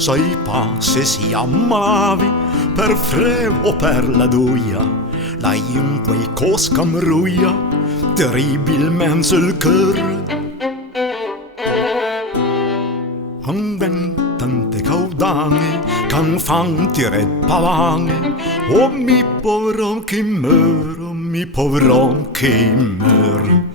sai pas se si ammavi per frevo o per la duia, l'hai in quei cos che m'ruia terribilmente sul cœur. Anven tante caudane qu'un fan tiret pavange, oh mi pauvre homme qui meurt, oh mi pauvre homme qui meurt.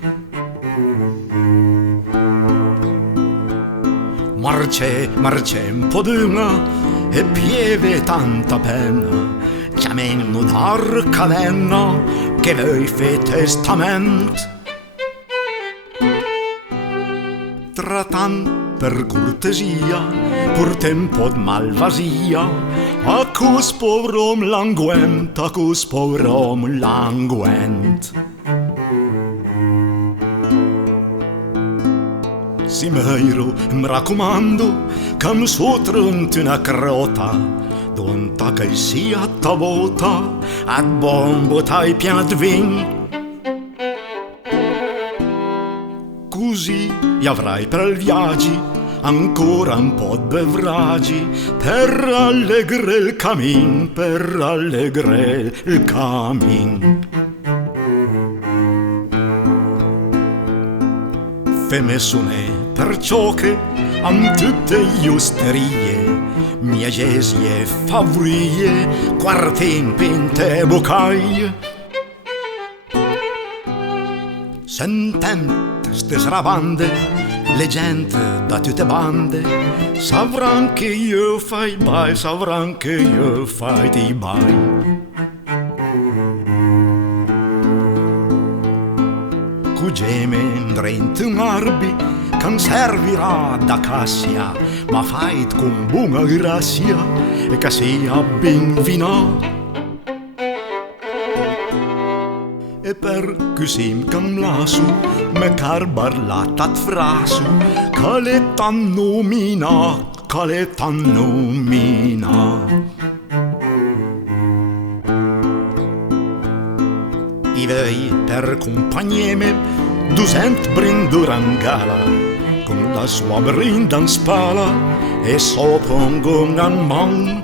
Marce un po' d'una e pieve tanta pena, chiameno d'arcavenna che voi fe testament. Tratant per cortesia, portem un po' de malvasia, a cus povre homme languent, a cus povre homme languent. Si meiro, mi raccomando, che mi sotront una crota, donta che sia tabota, ad buon botai piena di vin. Così avrai per il viaggi ancora un po' di bevragi, per allegre il camin, per allegre il camin. Femesune perciò che am tutte giusterie, miagesie, favorie, quartin, pinte, bocai. Sentent ste sravande, le gente da tutte bande, savran che io fai bai, savran che io fai di bai. Cugeme drent un arbi, can servirà da cassia, ma fait con buona grazia e che sia ben vino. E per così can lasu, me car barlatat frasu, caletan nomina, caletan nomina. I vei per compagnieme, 200 brindurangala, con la sua brinda in spalla e sopongon an man.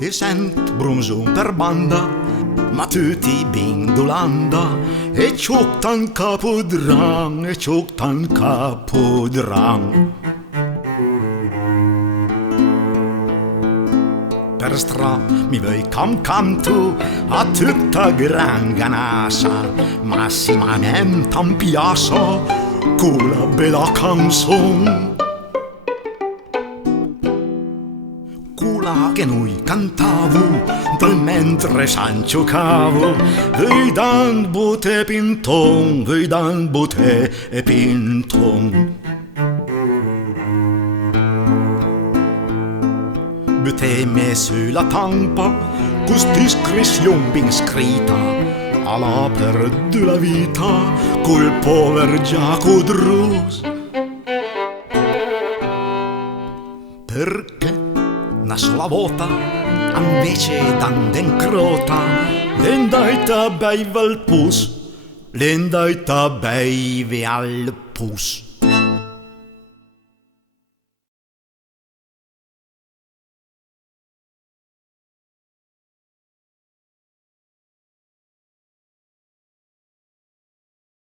E sent brunzun per banda, ma tutti bindulanda, e cioctan capodran, e cioctan capodran. Per stra mi vei canto a tutta gran ganassa, massimamente in piazza con la bella canzone. Quella che noi cantavo del mentre Sancio cavo, vedan botte pinton, vedan botte e pinton. Butteme sulla tampa, con discrezione ben scritta, alla perdu la vita col pover Giaco Drus. Perché una sola volta, invece d'anden crota, l'endaita beive al pus, l'endaita beive al pus.